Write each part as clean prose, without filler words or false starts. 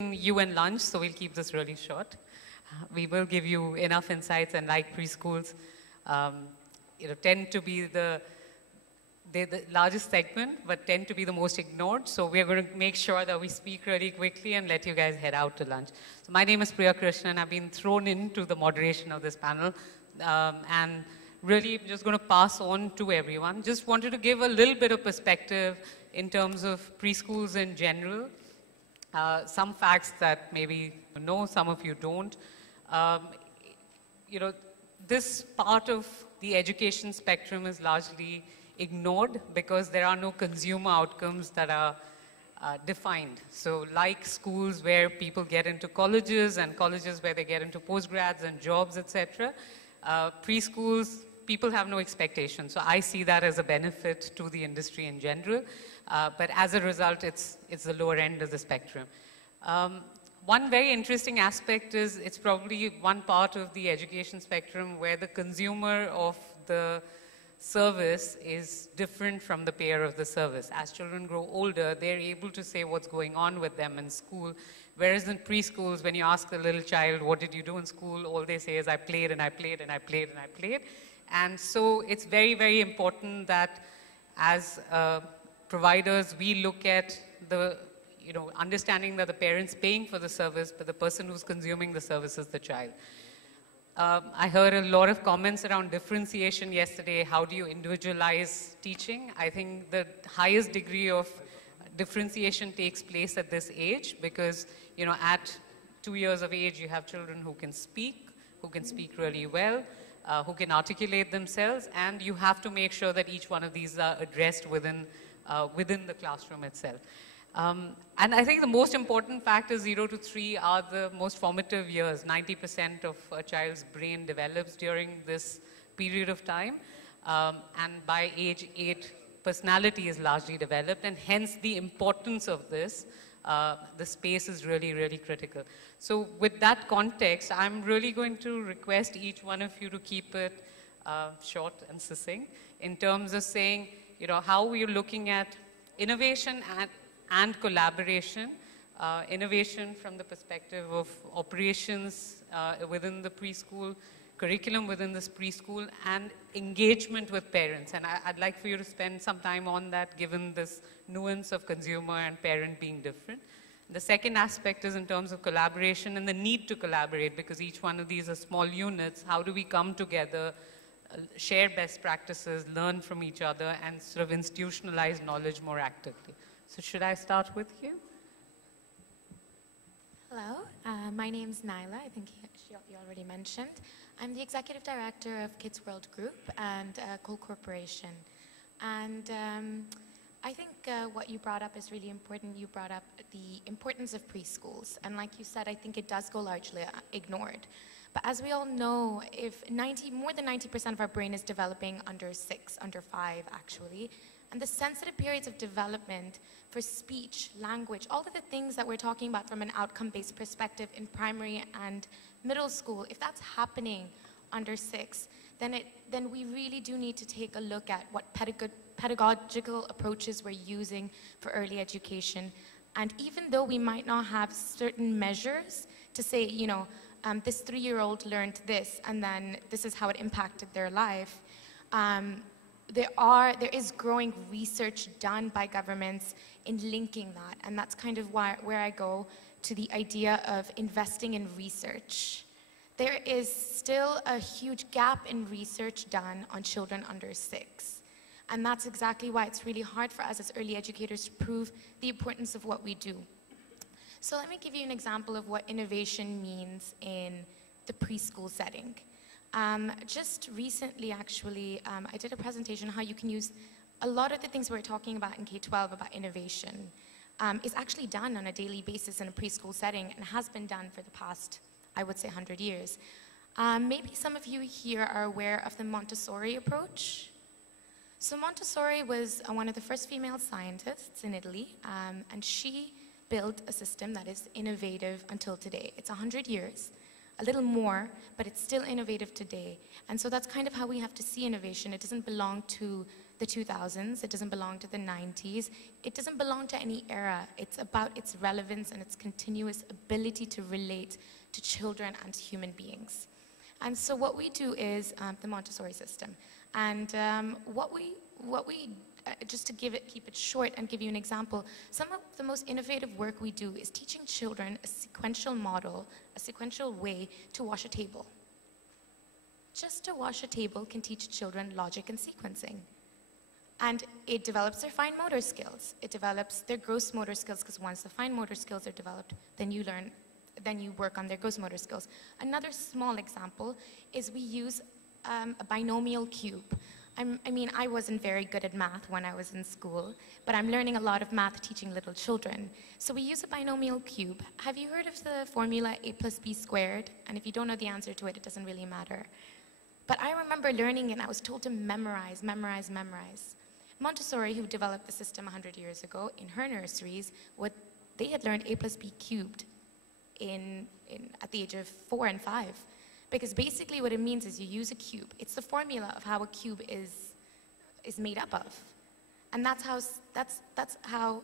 You and lunch, so we'll keep this really short. We will give you enough insights, and like preschools, tend to be they're the largest segment, but tend to be the most ignored. So we're going to make sure that we speak really quickly and let you guys head out to lunch. So my name is Priya Krishnan. I've been thrown into the moderation of this panel, and really just going to pass on to everyone. Just wanted to give a little bit of perspective in terms of preschools in general. Some facts that maybe you know, some of you don't. This part of the education spectrum is largely ignored because there are no consumer outcomes that are defined. So like schools where people get into colleges and colleges where they get into postgrads and jobs, etc., preschools, people have no expectation. So I see that as a benefit to the industry in general. But as a result, it's the lower end of the spectrum. One very interesting aspect is it's probably one part of the education spectrum where the consumer of the service is different from the payer of the service. As children grow older, they're able to say what's going on with them in school. Whereas in preschools, when you ask a little child, what did you do in school? All they say is, I played and I played and I played and I played. And so it's very, very important that as providers, we look at the understanding that the parent's paying for the service, but the person who's consuming the service is the child. I heard a lot of comments around differentiation yesterday. How do you individualize teaching? I think the highest degree of differentiation takes place at this age because, at 2 years of age, you have children who can speak really well, who can articulate themselves, and you have to make sure that each one of these are addressed within the classroom itself. And I think the most important fact is 0 to 3 are the most formative years. 90% of a child's brain develops during this period of time. And by age 8, personality is largely developed, and hence the importance of this. The space is really, really critical. So with that context, I'm really going to request each one of you to keep it short and succinct in terms of saying, how we're looking at innovation and collaboration. Innovation from the perspective of operations within the preschool, curriculum within this preschool, and engagement with parents. And I'd like for you to spend some time on that, given this nuance of consumer and parent being different. The second aspect is in terms of collaboration and the need to collaborate, because each one of these are small units. How do we come together, share best practices, learn from each other, and sort of institutionalize knowledge more actively? So should I start with you? Hello, my name's Naila. I think you already mentioned. I'm the Executive Director of Kids World Group and Coal Corporation. And I think what you brought up is really important. You brought up the importance of preschools. And like you said, I think it does go largely ignored. But as we all know, if more than 90% of our brain is developing under 6, under 5 actually, and the sensitive periods of development for speech, language, all of the things that we're talking about from an outcome-based perspective in primary and middle school, if that's happening under 6, then we really do need to take a look at what pedagogical approaches we're using for early education. And even though we might not have certain measures to say, this 3-year-old learned this, and then this is how it impacted their life, there is growing research done by governments in linking that, and that's kind of where I go to the idea of investing in research. There is still a huge gap in research done on children under 6, and that's exactly why it's really hard for us as early educators to prove the importance of what we do. So let me give you an example of what innovation means in the preschool setting. Just recently, actually, I did a presentation on how you can use a lot of the things we're talking about in K-12 about innovation is actually done on a daily basis in a preschool setting and has been done for the past, I would say, 100 years. Maybe some of you here are aware of the Montessori approach. So Montessori was one of the first female scientists in Italy, and she built a system that is innovative until today. It's 100 years. A little more, but it's still innovative today. And so that's kind of how we have to see innovation. It doesn't belong to the 2000s. It doesn't belong to the 90s. It doesn't belong to any era. It's about its relevance and its continuous ability to relate to children and human beings. And so what we do is the Montessori system. And what we just to keep it short and give you an example, some of the most innovative work we do is teaching children a sequential model, a sequential way to wash a table. Just to wash a table can teach children logic and sequencing. And it develops their fine motor skills. It develops their gross motor skills, because once the fine motor skills are developed, then you work on their gross motor skills. Another small example is we use a binomial cube. I wasn't very good at math when I was in school, but I'm learning a lot of math teaching little children. So we use a binomial cube. Have you heard of the formula a plus b squared? And if you don't know the answer to it, it doesn't really matter. But I remember learning it and I was told to memorize, memorize, memorize. Montessori, who developed the system 100 years ago, in her nurseries, they had learned a plus b cubed at the age of 4 and 5. Because basically what it means is you use a cube. It's the formula of how a cube is made up of. And that's how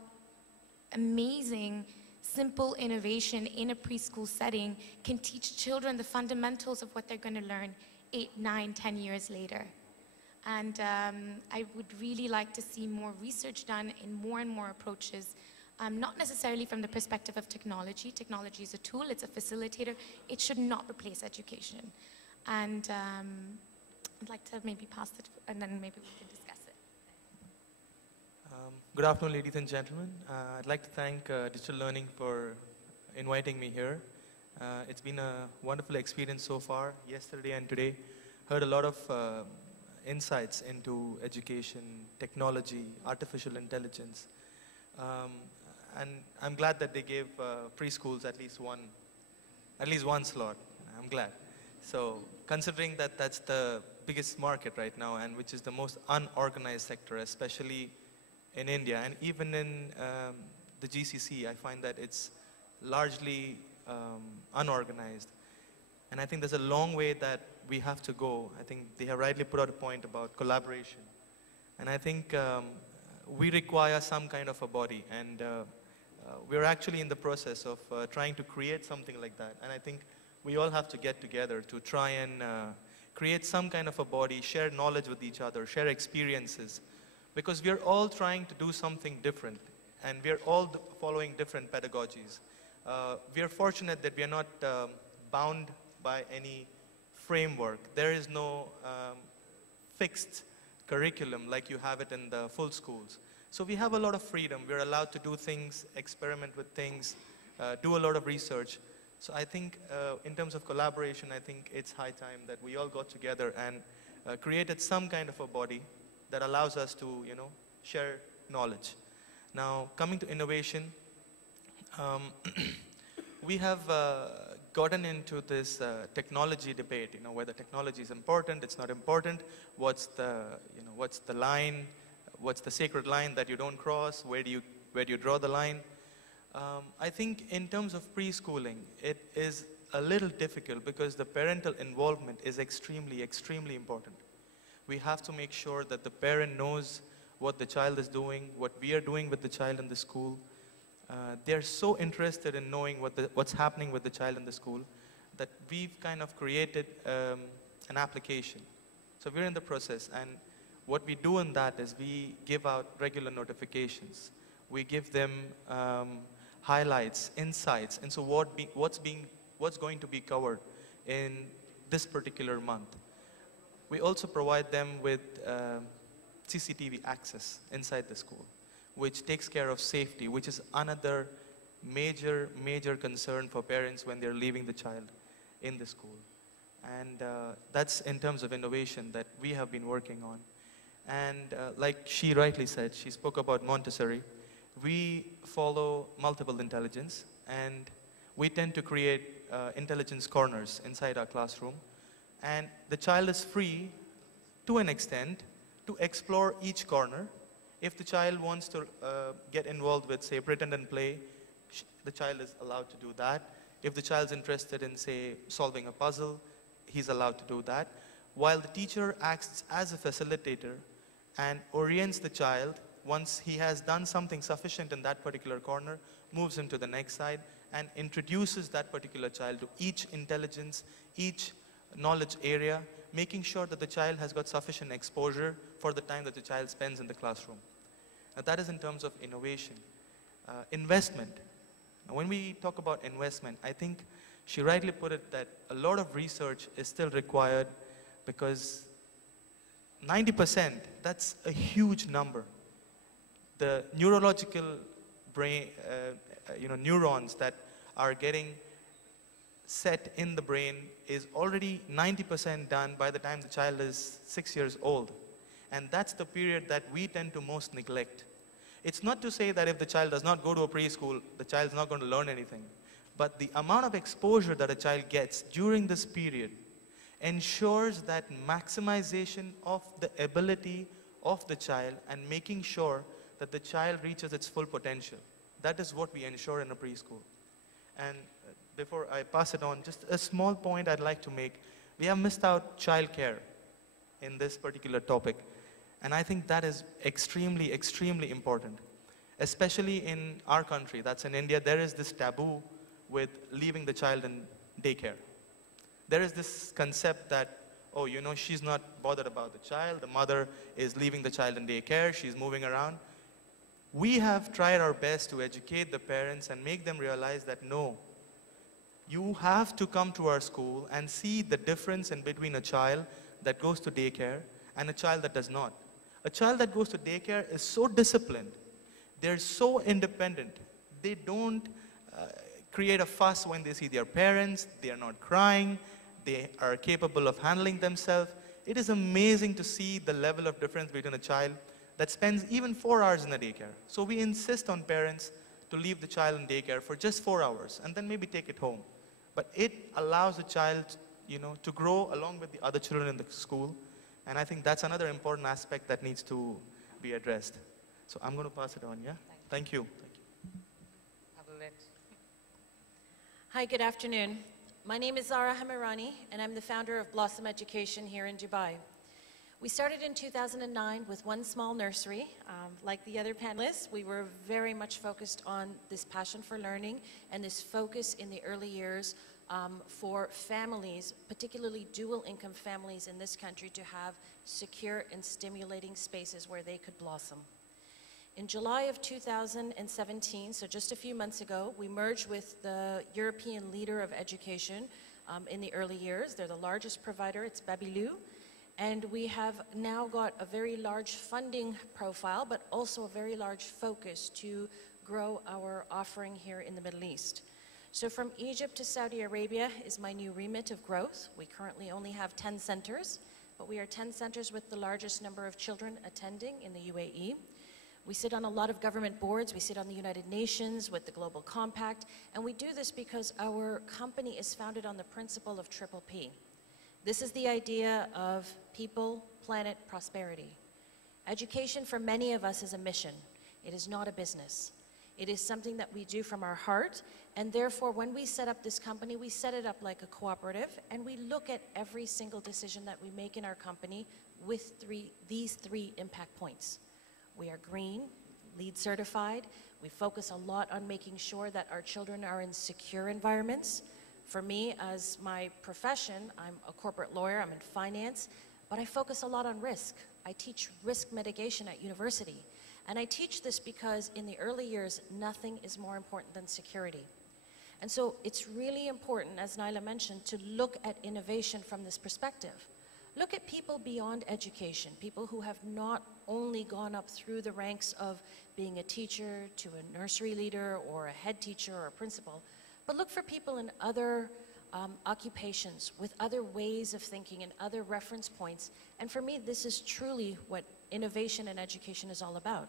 amazing, simple innovation in a preschool setting can teach children the fundamentals of what they're going to learn 8, 9, 10 years later. And I would really like to see more research done in more and more approaches, not necessarily from the perspective of technology. Technology is a tool, it's a facilitator. It should not replace education. And I'd like to maybe pass it, and then maybe we can discuss it. Good afternoon, ladies and gentlemen. I'd like to thank Digital Learning for inviting me here. It's been a wonderful experience so far, yesterday and today. Heard a lot of insights into education, technology, artificial intelligence. And I'm glad that they gave preschools at least one slot. I'm glad. So considering that that's the biggest market right now, and which is the most unorganized sector, especially in India, and even in the GCC, I find that it's largely unorganized. And I think there's a long way that we have to go. I think they have rightly put out a point about collaboration. And I think we require some kind of a body, and we're actually in the process of trying to create something like that. And I think we all have to get together to try and create some kind of a body, share knowledge with each other, share experiences, because we're all trying to do something different, and we're all following different pedagogies. We are fortunate that we are not bound by any framework. There is no fixed curriculum like you have it in the full schools. So we have a lot of freedom. We're allowed to do things, experiment with things, do a lot of research. So I think in terms of collaboration, I think it's high time that we all got together and created some kind of a body that allows us to, share knowledge. Now, coming to innovation, we have gotten into this technology debate, whether technology is important, it's not important, what's the line, what's the sacred line that you don't cross, where do you draw the line? I think in terms of preschooling, it is a little difficult because the parental involvement is extremely, extremely important. We have to make sure that the parent knows what the child is doing, what we are doing with the child in the school. They're so interested in knowing what's happening with the child in the school that we've kind of created an application. So we're in the process, and what we do in that is we give out regular notifications. We give them highlights, insights, and so what's going to be covered in this particular month. We also provide them with CCTV access inside the school, which takes care of safety, which is another major, major concern for parents when they're leaving the child in the school. And that's in terms of innovation that we have been working on. And like she rightly said, she spoke about Montessori. We follow multiple intelligence, and we tend to create intelligence corners inside our classroom. And the child is free, to an extent, to explore each corner. If the child wants to get involved with, say, pretend and play, the child is allowed to do that. If the child's interested in, say, solving a puzzle, he's allowed to do that. While the teacher acts as a facilitator and orients the child. Once he has done something sufficient in that particular corner, moves him to the next side and introduces that particular child to each intelligence, each knowledge area, making sure that the child has got sufficient exposure for the time that the child spends in the classroom. Now, that is in terms of innovation. Investment. Now, when we talk about investment, I think she rightly put it that a lot of research is still required, because 90%, that's a huge number. The neurological brain, neurons that are getting set in the brain is already 90% done by the time the child is 6 years old. And that's the period that we tend to most neglect. It's not to say that if the child does not go to a preschool, the child's not going to learn anything. But the amount of exposure that a child gets during this period ensures that maximization of the ability of the child and making sure that the child reaches its full potential. That is what we ensure in a preschool. And before I pass it on, just a small point I'd like to make. We have missed out childcare in this particular topic. And I think that is extremely, extremely important. Especially in our country, that's in India, there is this taboo with leaving the child in daycare. There is this concept that, oh, you know, she's not bothered about the child, the mother is leaving the child in daycare, she's moving around. We have tried our best to educate the parents and make them realize that no, you have to come to our school and see the difference in between a child that goes to daycare and a child that does not. A child that goes to daycare is so disciplined, they're so independent, they don't create a fuss when they see their parents, they are not crying, they are capable of handling themselves. It is amazing to see the level of difference between a child that spends even 4 hours in a daycare. So we insist on parents to leave the child in daycare for just 4 hours and then maybe take it home. But it allows the child, to grow along with the other children in the school. And I think that's another important aspect that needs to be addressed. So I'm going to pass it on, yeah? Thank you. Hi, good afternoon. My name is Zara Hamirani, and I'm the founder of Blossom Education here in Dubai. We started in 2009 with one small nursery. Like the other panelists, we were very much focused on this passion for learning and this focus in the early years for families, particularly dual income families in this country, to have secure and stimulating spaces where they could blossom. In July of 2017, so just a few months ago, we merged with the European leader of education in the early years. They're the largest provider, it's Babylou. And we have now got a very large funding profile, but also a very large focus to grow our offering here in the Middle East. So from Egypt to Saudi Arabia is my new remit of growth. We currently only have 10 centers, but we are 10 centers with the largest number of children attending in the UAE. We sit on a lot of government boards. We sit on the United Nations with the Global Compact, and we do this because our company is founded on the principle of triple P. This is the idea of people, planet, prosperity. Education for many of us is a mission. It is not a business. It is something that we do from our heart, and therefore when we set up this company, we set it up like a cooperative, and we look at every single decision that we make in our company with these three impact points. We are green, LEED certified. We focus a lot on making sure that our children are in secure environments. For me, as my profession, I'm a corporate lawyer, I'm in finance, but I focus a lot on risk. I teach risk mitigation at university. And I teach this because in the early years, nothing is more important than security. And so it's really important, as Naila mentioned, to look at innovation from this perspective. Look at people beyond education, people who have not only gone up through the ranks of being a teacher to a nursery leader or a head teacher or a principal, but look for people in other occupations with other ways of thinking and other reference points. And for me, this is truly what innovation in education is all about.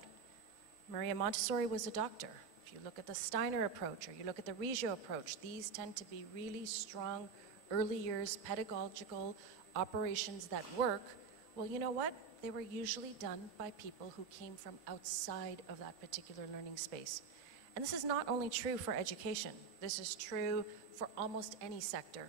Maria Montessori was a doctor. If you look at the Steiner approach or you look at the Reggio approach, these tend to be really strong early years pedagogical operations that work. Well, you know what? They were usually done by people who came from outside of that particular learning space. And this is not only true for education. This is true for almost any sector.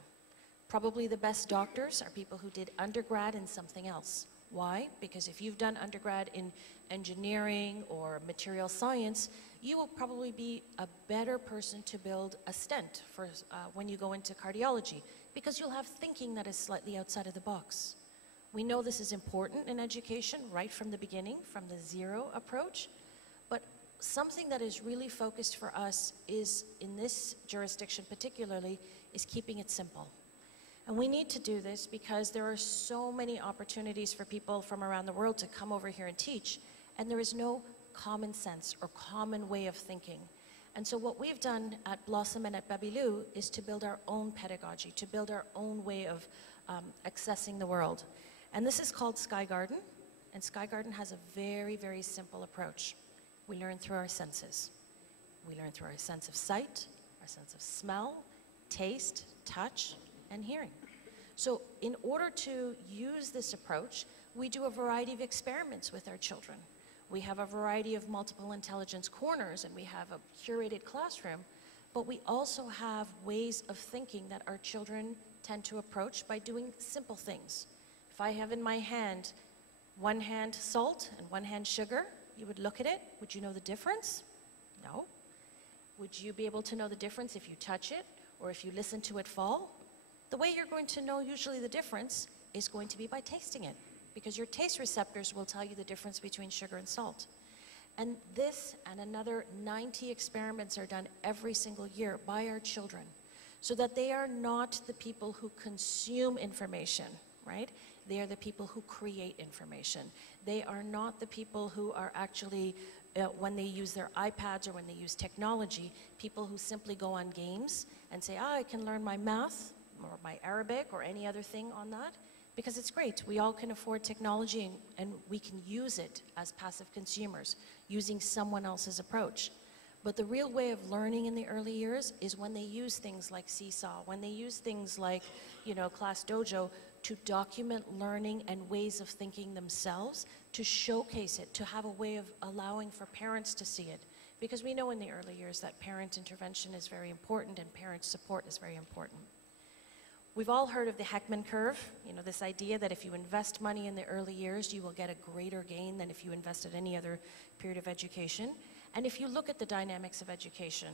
Probably the best doctors are people who did undergrad in something else. Why? Because if you've done undergrad in engineering or material science, you will probably be a better person to build a stent for when you go into cardiology, because you'll have thinking that is slightly outside of the box. We know this is important in education right from the beginning, from the zero approach, but something that is really focused for us is, in this jurisdiction particularly, is keeping it simple. And we need to do this because there are so many opportunities for people from around the world to come over here and teach, and there is no common sense or common way of thinking. And so what we've done at Blossom and at Babilou is to build our own pedagogy, to build our own way of accessing the world. And this is called Sky Garden, and Sky Garden has a very, very simple approach. We learn through our senses. We learn through our sense of sight, our sense of smell, taste, touch, and hearing. So in order to use this approach, we do a variety of experiments with our children. We have a variety of multiple intelligence corners, and we have a curated classroom, but we also have ways of thinking that our children tend to approach by doing simple things. If I have in my hand, one hand salt and one hand sugar, you would look at it. Would you know the difference? No. Would you be able to know the difference if you touch it or if you listen to it fall? The way you're going to know usually the difference is going to be by tasting it, because your taste receptors will tell you the difference between sugar and salt. And this and another 90 experiments are done every single year by our children, so that they are not the people who consume information, right? They are the people who create information. They are not the people who are actually, when they use their iPads or when they use technology, people who simply go on games and say, I can learn my math or my Arabic or any other thing on that, because it's great. We all can afford technology, and we can use it as passive consumers, using someone else's approach. But the real way of learning in the early years is when they use things like Seesaw, when they use things like, Class Dojo, to document learning and ways of thinking themselves, to showcase it, to have a way of allowing for parents to see it. Because we know in the early years that parent intervention is very important and parent support is very important. We've all heard of the Heckman curve, this idea that if you invest money in the early years, you will get a greater gain than if you invest at any other period of education. And if you look at the dynamics of education,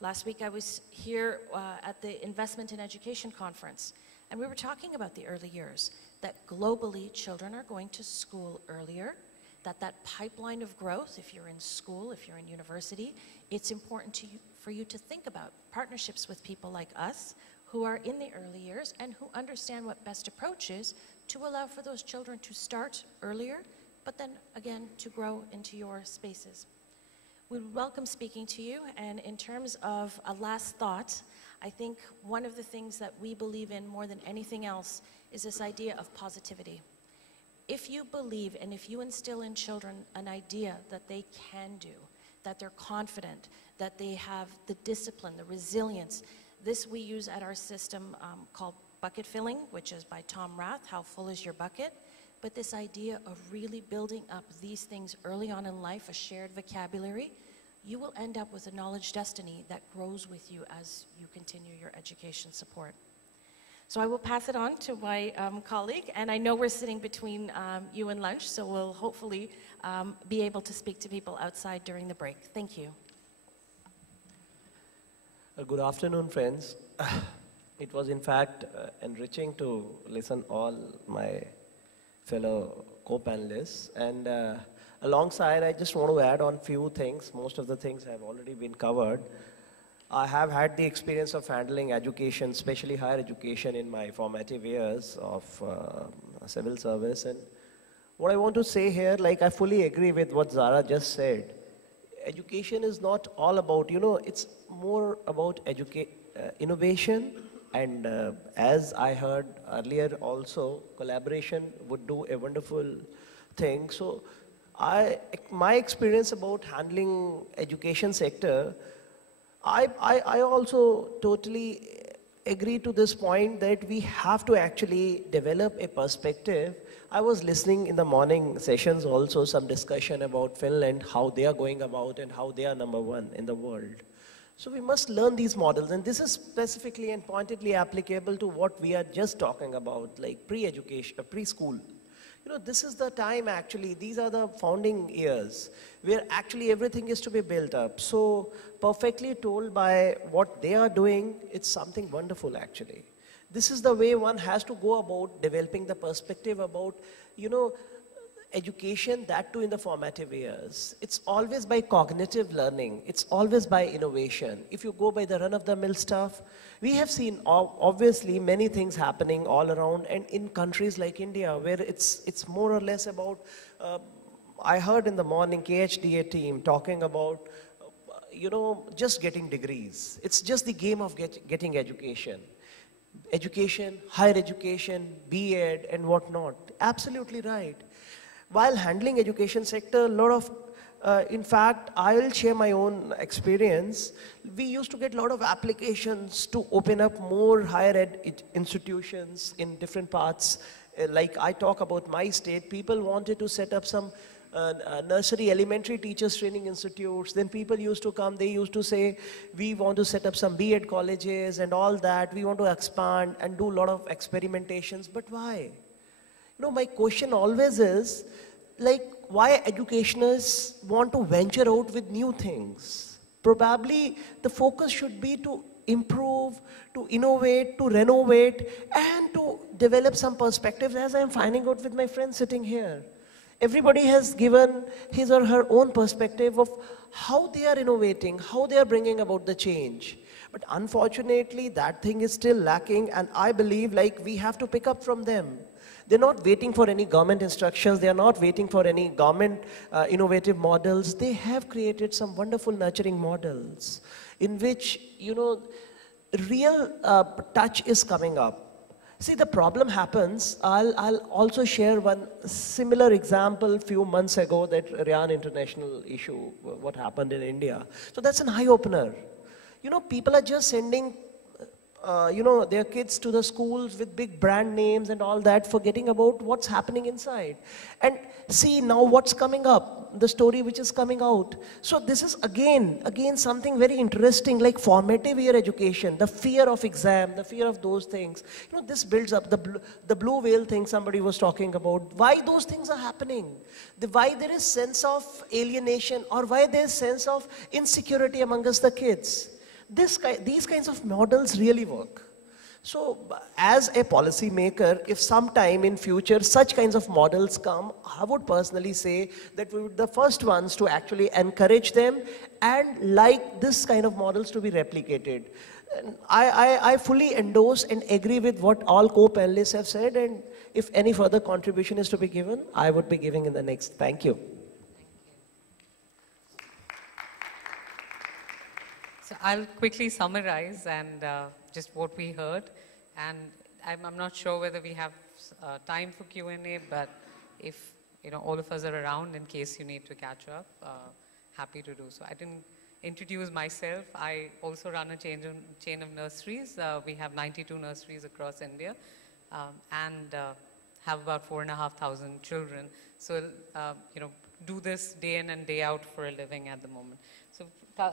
last week I was here at the Investment in Education conference, and we were talking about the early years, that globally children are going to school earlier, that pipeline of growth, if you're in school, if you're in university, it's important for you to think about partnerships with people like us who are in the early years and who understand what best approach is to allow for those children to start earlier, but then again to grow into your spaces. We welcome speaking to you, and in terms of a last thought, I think one of the things that we believe in more than anything else is this idea of positivity. If you believe and if you instill in children an idea that they can do, that they're confident, that they have the discipline, the resilience, this we use at our system called bucket filling, which is by Tom Rath, How Full Is Your Bucket? But this idea of really building up these things early on in life, a shared vocabulary, you will end up with a knowledge destiny that grows with you as you continue your education support. So I will pass it on to my colleague, and I know we're sitting between you and lunch, so we'll hopefully be able to speak to people outside during the break. Thank you. Good afternoon, friends. It was in fact enriching to listen all my fellow co-panelists, and alongside I just want to add on few things. Most of the things have already been covered. I have had the experience of handling education, especially higher education, in my formative years of civil service, and what I want to say here, like I fully agree with what Zara just said. Education is not all about, it's more about innovation, and as I heard earlier also, collaboration would do a wonderful thing. So my experience about handling education sector, I also totally agree to this point that we have to actually develop a perspective. I was listening in the morning sessions also some discussion about Finland, how they are going about and how they are #1 in the world. So we must learn these models, and this is specifically and pointedly applicable to what we are just talking about, like pre-education, preschool. You know, this is the time actually, these are the founding years where actually everything is to be built up. So perfectly told by what they are doing, it's something wonderful actually. This is the way one has to go about developing the perspective about, you know, education, that too in the formative years. It's always by cognitive learning. It's always by innovation. If you go by the run-of-the-mill stuff, we have seen obviously many things happening all around, and in countries like India, where it's more or less about, I heard in the morning KHDA team talking about, you know, just getting degrees. It's just the game of getting education. Education, higher education, B.Ed and whatnot. Absolutely right. While handling education sector, a lot of, in fact, I will share my own experience. We used to get a lot of applications to open up more higher ed institutions in different parts. Like I talk about my state, people wanted to set up some nursery, elementary teachers training institutes. Then people used to come, they used to say, we want to set up some B.Ed colleges and all that. We want to expand and do a lot of experimentations, but why? You know, my question always is, like, why educationists want to venture out with new things? Probably the focus should be to improve, to innovate, to renovate, and to develop some perspectives, as I'm finding out with my friends sitting here. Everybody has given his or her own perspective of how they are innovating, how they are bringing about the change. But unfortunately, that thing is still lacking, and I believe like we have to pick up from them. They're not waiting for any government instructions. They are not waiting for any government innovative models. They have created some wonderful nurturing models in which, you know, real touch is coming up. See, the problem happens, I'll also share one similar example few months ago, that Ryan International issue, what happened in India. So that's an eye-opener. You know, people are just sending you know, their kids to the schools with big brand names and all that, forgetting about what's happening inside. And see now what's coming up, the story which is coming out. So this is again something very interesting, like formative year education, the fear of exam, the fear of those things. You know, this builds up the blue whale thing somebody was talking about. Why those things are happening? Why there is sense of alienation, or why there is sense of insecurity among us, the kids? These kinds of models really work. So as a policy maker, if sometime in future such kinds of models come, I would personally say that we would be the first ones to actually encourage them and like this kind of models to be replicated. And I fully endorse and agree with what all co-panelists have said, and if any further contribution is to be given, I would be giving in the next. Thank you. So I'll quickly summarize and just what we heard. And I'm not sure whether we have time for Q&A, but if all of us are around in case you need to catch up, happy to do so. I didn't introduce myself. I also run a chain of nurseries. We have 92 nurseries across India and have about 4,500 children. So, do this day in and day out for a living at the moment. So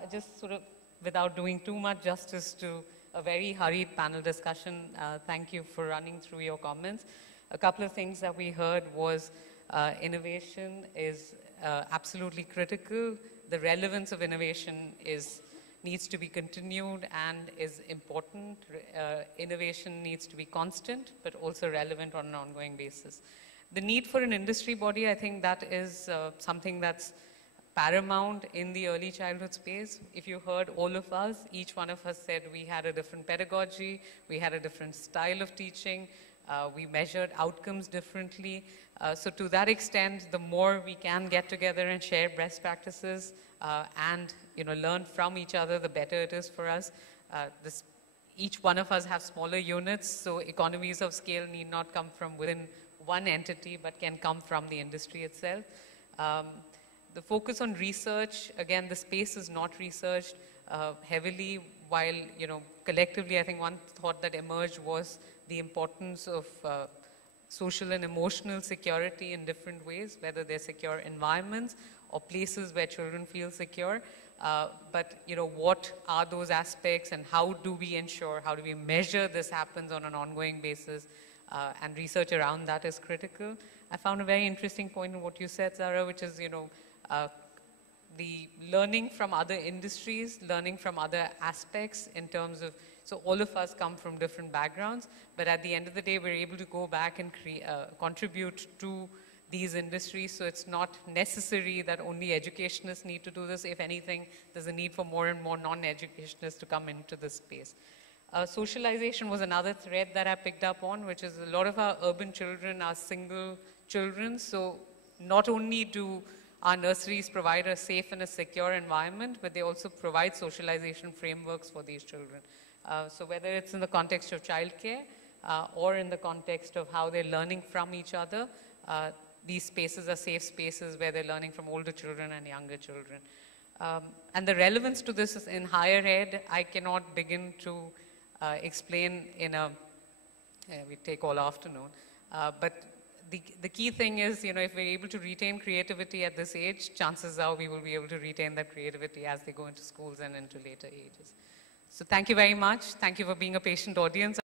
just sort of, without doing too much justice to a very hurried panel discussion, thank you for running through your comments. A couple of things that we heard was innovation is absolutely critical. The relevance of innovation needs to be continued and is important. Innovation needs to be constant, but also relevant on an ongoing basis. The need for an industry body, I think that is something that's paramount in the early childhood space. If you heard all of us, each one of us said we had a different pedagogy, we had a different style of teaching, we measured outcomes differently. So to that extent, the more we can get together and share best practices and learn from each other, the better it is for us. Each one of us have smaller units, so economies of scale need not come from within one entity, but can come from the industry itself. The focus on research, again, the space is not researched heavily, while, collectively, I think one thought that emerged was the importance of social and emotional security in different ways, whether they're secure environments or places where children feel secure. But, what are those aspects and how do we ensure, how do we measure this happens on an ongoing basis? and research around that is critical. I found a very interesting point in what you said, Zara, which is, the learning from other industries, learning from other aspects in terms of, so all of us come from different backgrounds, but at the end of the day, we're able to go back and contribute to these industries. So it's not necessary that only educationists need to do this. If anything, there's a need for more and more non-educationists to come into this space. Socialization was another thread that I picked up on, which is a lot of our urban children are single children. So not only do our nurseries provide a safe and a secure environment, but they also provide socialization frameworks for these children. So whether it's in the context of childcare or in the context of how they're learning from each other, these spaces are safe spaces where they're learning from older children and younger children. And the relevance to this is in higher ed, I cannot begin to explain in a, we take all afternoon, but the key thing is, if we're able to retain creativity at this age, chances are we will be able to retain that creativity as they go into schools and into later ages. So thank you very much. Thank you for being a patient audience.